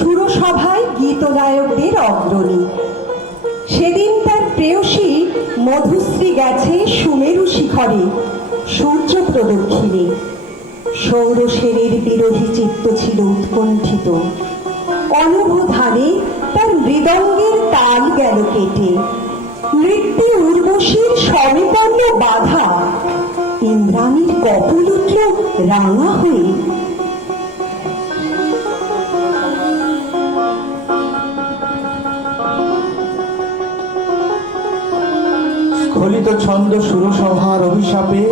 সুরসভায় গীতগায়কদের অগ্রণী। সেদিন তার প্রেয়সী মধুশ্রী গেছে সুমেরু শিখরে সূর্য প্রদক্ষিণে। সৌরসেনের বিরোধী চিত্ত ছিল উৎকণ্ঠিত। অনবধানে তার মৃদঙ্গের তাল গেল কেটে। নৃত্যে উর্বশীর সমীপন্ন বাধা, ইন্দ্রাণীর কপল উঠল রাঙা হয়ে। স্খলিত ছন্দ সুরসভার অভিশাপে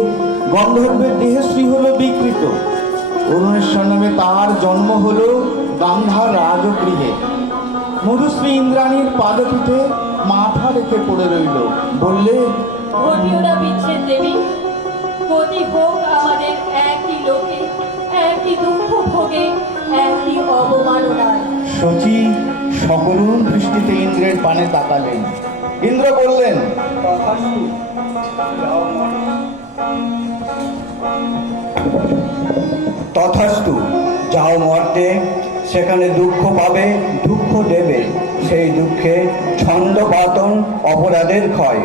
গন্ধর্বের দেহশ্রী হলো বিকৃত। অরুণেশ্বর নামে তার জন্ম হলো গান্ধার রাজগৃহে। মধুশ্রী ইন্দ্রাণীর পাদপীঠে মাথা রেখে পড়ে রইল। বললে, ঘটিও না বিচ্ছেদ দেবী, গতি হোক আমাদের একই লোকে, একই দুঃখ ভোগে, একই অবমাননায়। শচী সকরুণ দৃষ্টিতে ইন্দ্রের পানে তাকালেন। ইন্দ্র বললেন, তথাস্তু, যাও মর্তে, সেখানে দুঃখ পাবে, দুঃখ দেবে, সেই দুঃখে ছন্দ পাতন, অপরাধের ক্ষয়।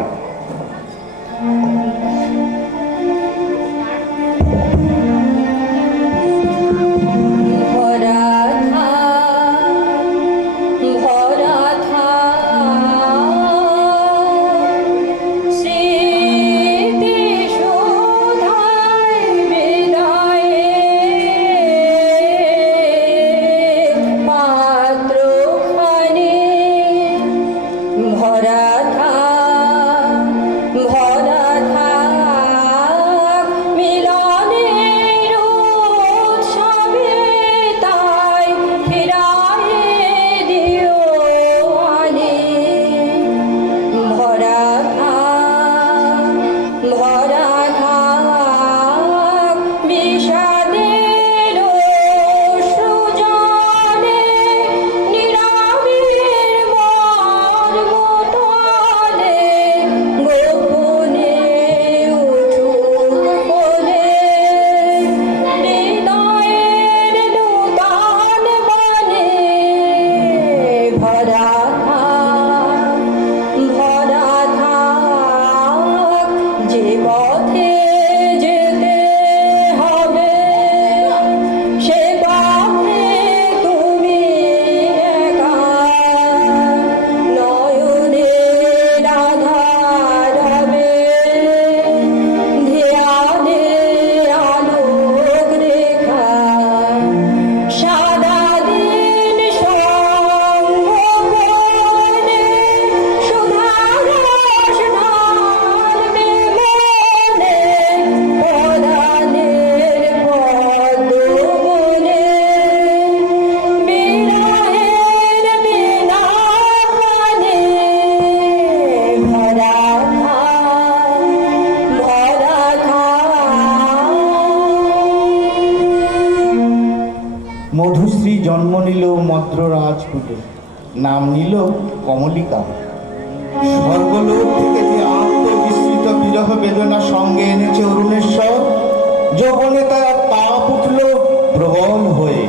মধুশ্রী জন্ম নিল মদ্র রাজকুলে, নাম নিল কমলিকা। স্বর্গলোক থেকে যে আত্মবিস্মৃত বিরহ বেদনা সঙ্গে এনেছে অরুণেশ্বর, যৌবনে তার তাপ উঠল প্রবল হয়ে।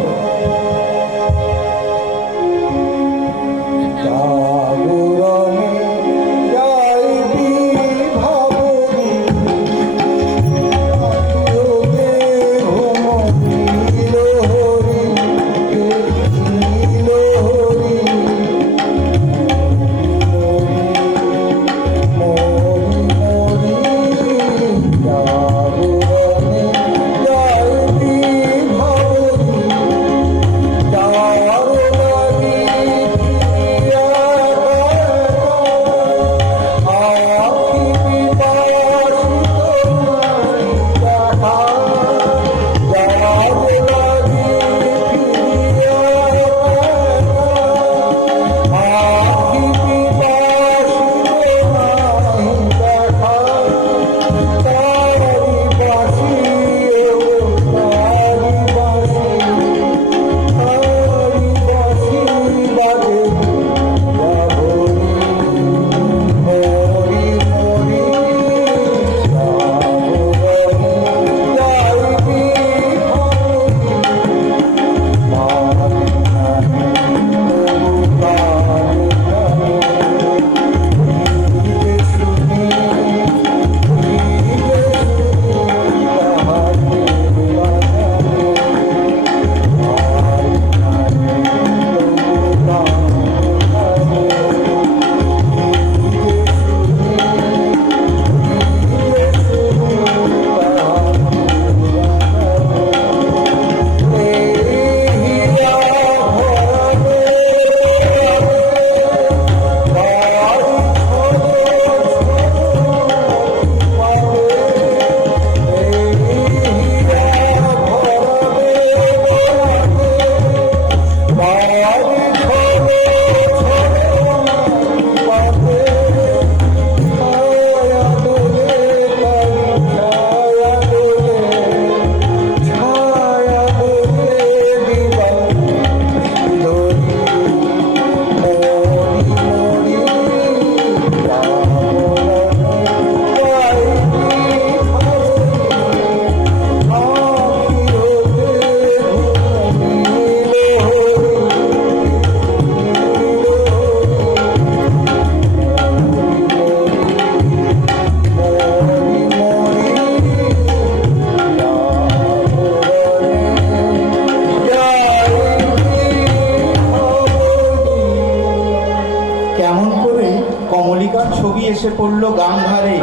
কেমন করে কমলিকার ছবি এসে পড়লো গান্ধারে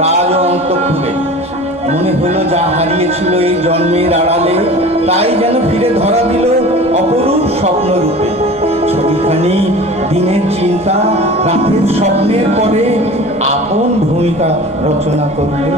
রাজ অন্তঃপুরে। মনে হলো যা হারিয়েছিল এই জন্মের আড়ালে তাই যেন ফিরে ধরা দিল অপরূপ স্বপ্নরূপে। ছবিখানি দিনের চিন্তা রাতের স্বপ্নের পরে আপন ভূমিকা রচনা করলে।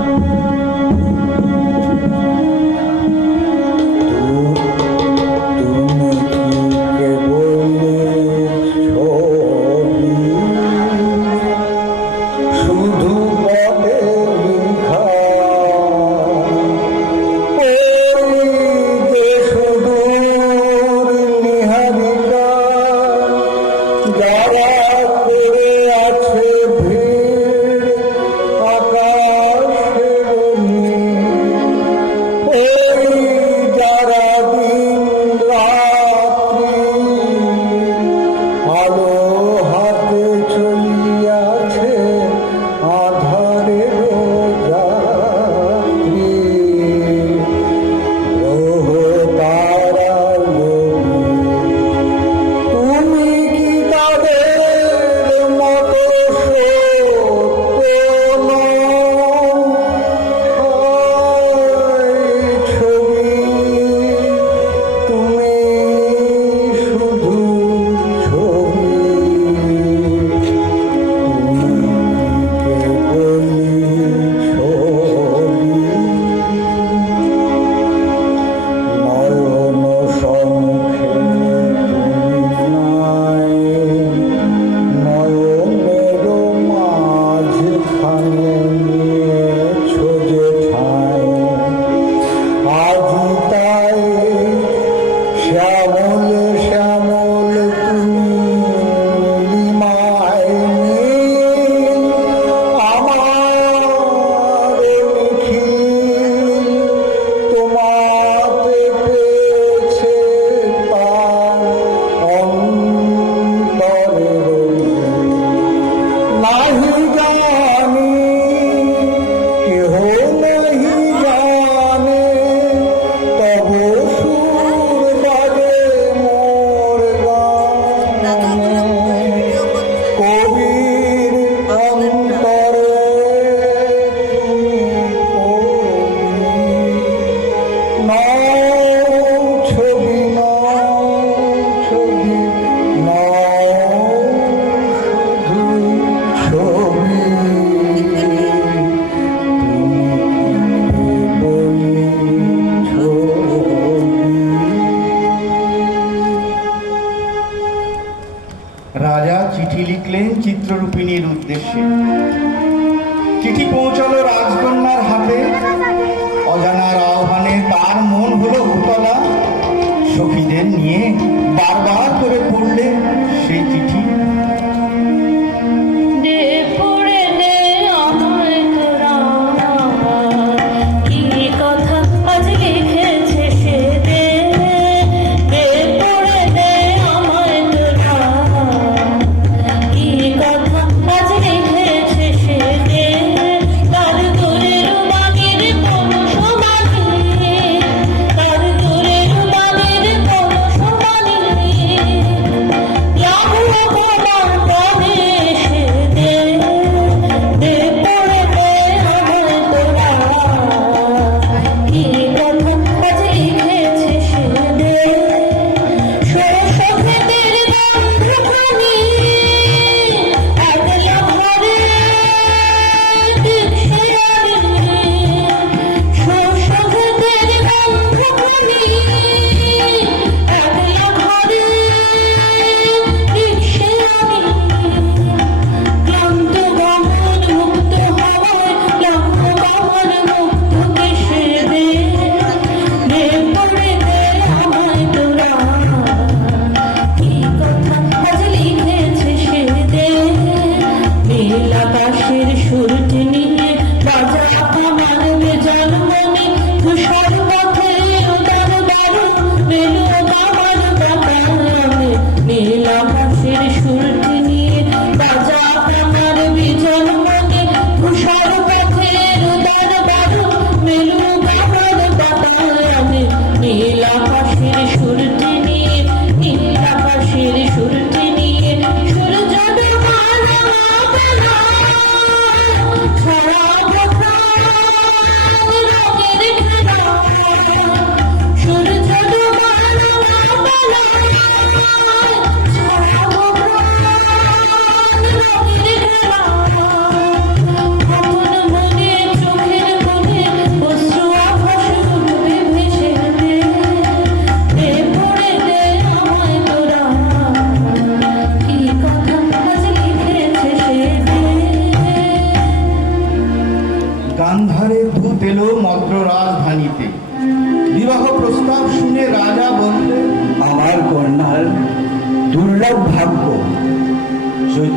রাজা চিঠি লিখলেন চিত্ররূপিণীর উদ্দেশ্যে। চিঠি পৌঁছালো রাজকন্যার হাতে। অজানার আহ্বানে তার মন হলো উতলা। সখীদের নিয়ে বারবার করে পড়লে সেই চিঠি।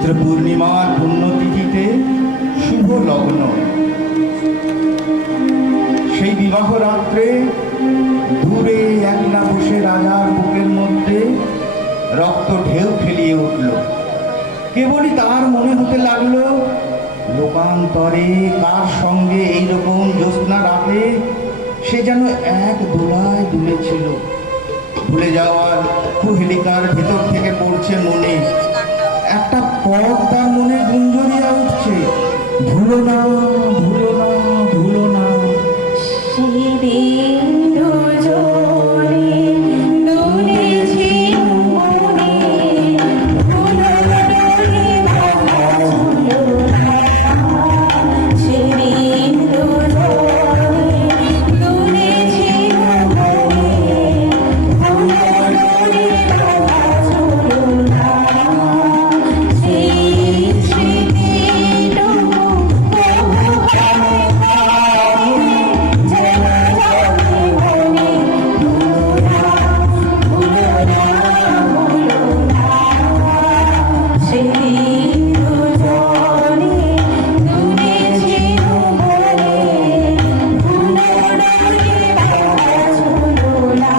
চৈত্র পূর্ণিমার পুণ্যতিথিতে শুভ লগ্ন। সেই বিবাহ রাত্রে দূরে একলা বসে রাজার বুকের মধ্যে রক্ত ঢেউ খেলিয়ে উঠল। কেবলই তার মনে হতে লাগলো, লোকান্তরে কার সঙ্গে এইরকম জ্যোৎস্না রাতে সে যেন এক দোলায় দুলেছিল। ভুলে যাওয়ার কুহেলিকার ভেতর থেকে পড়ছে মনে, একটা পথ তার মনে গুঞ্জরিয়া উঠছে, ভুলো না, ভুলো না, ভুলো না। সেদিন দুজনে দুলেছি মনে, ভুলো না রে বাধা ঝুলো না। সেদিন দুজনে দুলেছি মনে, ভুলো না রে বাধা ঝুলো না। সেই স্মৃতিটুকু তবু কানে ভাবে, যেন জানে মনে, ভুলো না, ভুলো না। সেদিন দুজনে দুলেছি মনে, ভুলো না রে বাধা ঝুলো না।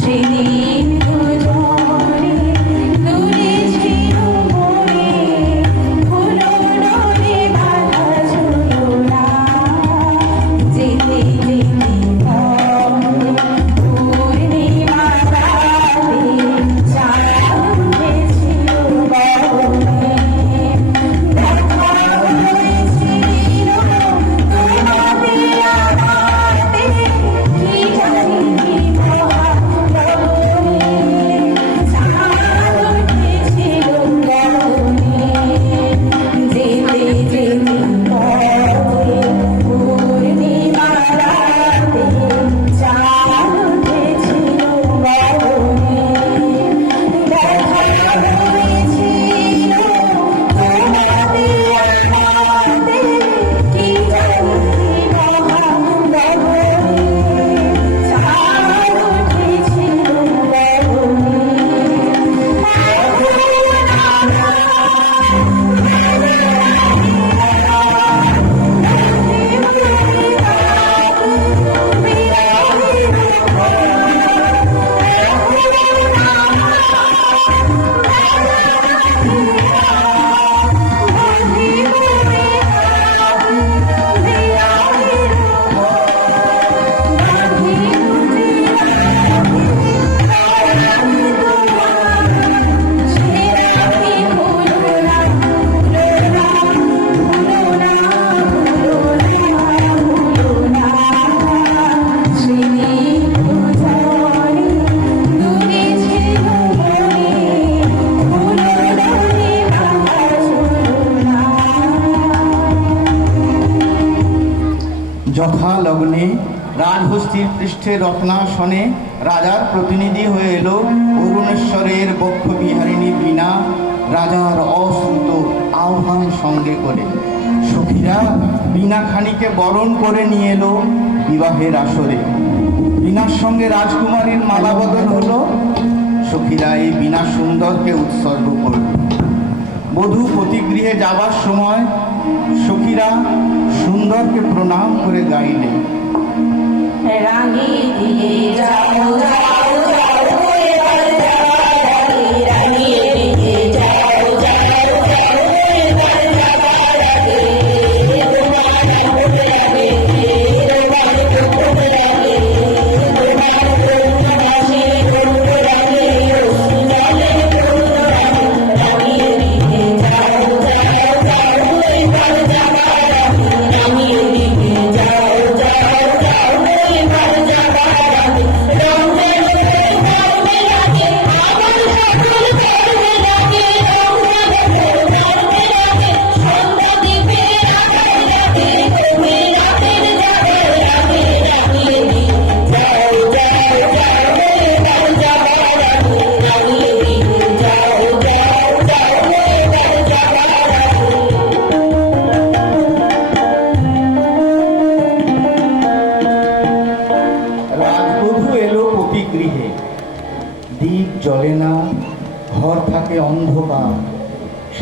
সেদিন দুজনে দুলেছি মনে, ভুলো না রে বাধা ঝুলো না। যেতে যেতে পূর্ণিমা রাতে চাঁদ উঠেছিল গগনে। দেখা হয়েছিল তোমাদের আঘাতে, কি জানি কি মহাগগনে, চাঁদ উঠেছিল গগনে। যেতে যেতে পূর্ণিমা রাতে চাঁদ উঠেছিল গগনে। দেখা হয়েছিল তোমাদের আঘাতে, কি জানি কি মহাগগনে, চাঁদ উঠেছিল গগনে। যথা লগ্নে রাজহস্তির পৃষ্ঠে রত্নাসনে রাজার প্রতিনিধি হয়ে এলো অরুণেশ্বরের বক্ষ বিহারিণী বীণা, রাজার অশ্রুত আহ্বান সঙ্গে করে। সখীরা বীণা খানিকে বরণ করে নিয়ে এলো বিবাহের আসরে। বীণার সঙ্গে রাজকুমারীর মালা বদল হলো। সখীরা এই বীণা সুন্দরকে উৎসর্গ করল। বধূ পতিগৃহে যাবার সময় সখীরা সুন্দরকে প্রণাম করে গাইলে, রাঙিয়ে দিয়ে যাও যাও যাও এবার যাবারে, রাঙিয়ে দিয়ে যাও যাও যাও এবার যাবারে। তোমার ভোগ লাগে, তোমার ভোগ লাগে, তোমার ভোগ আসে ভোগ লাগে, জলে ভোগ লাগে। রাঙিয়ে দিয়ে যাও যাও যাও এবার যাবারে,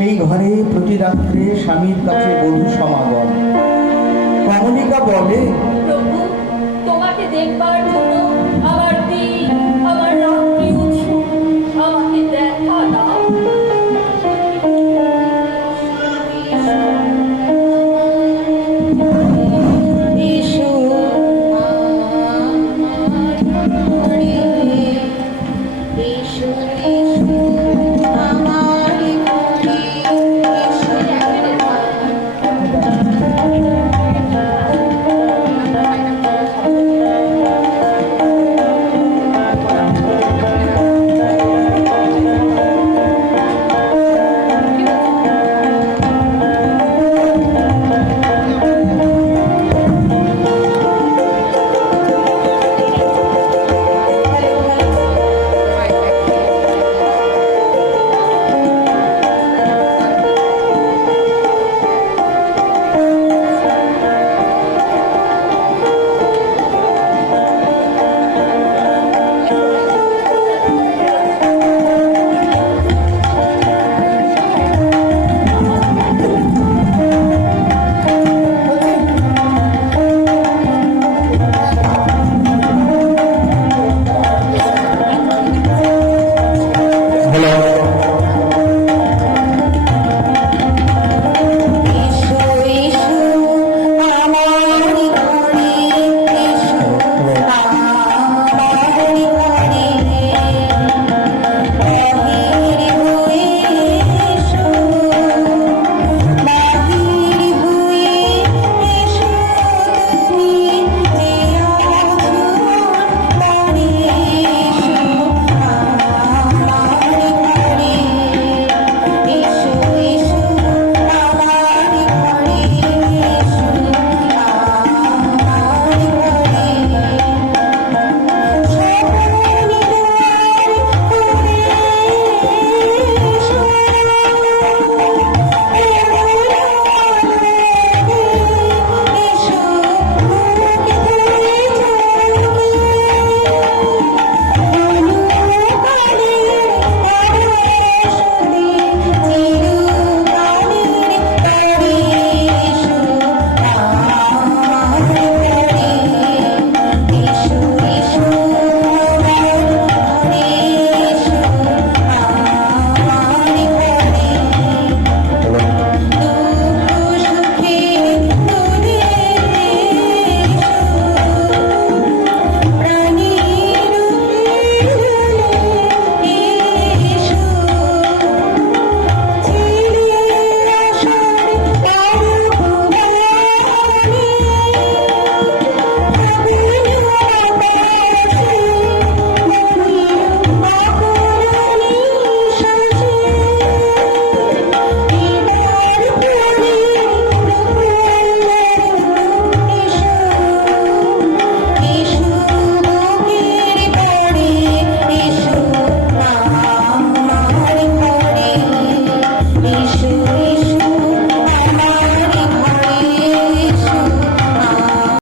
সেই ঘরে প্রতি রাত্রে স্বামীর কাছে বধূ সমাগম। কমলিকা বলে, প্রভু, তোমাকে দেখবার জন্য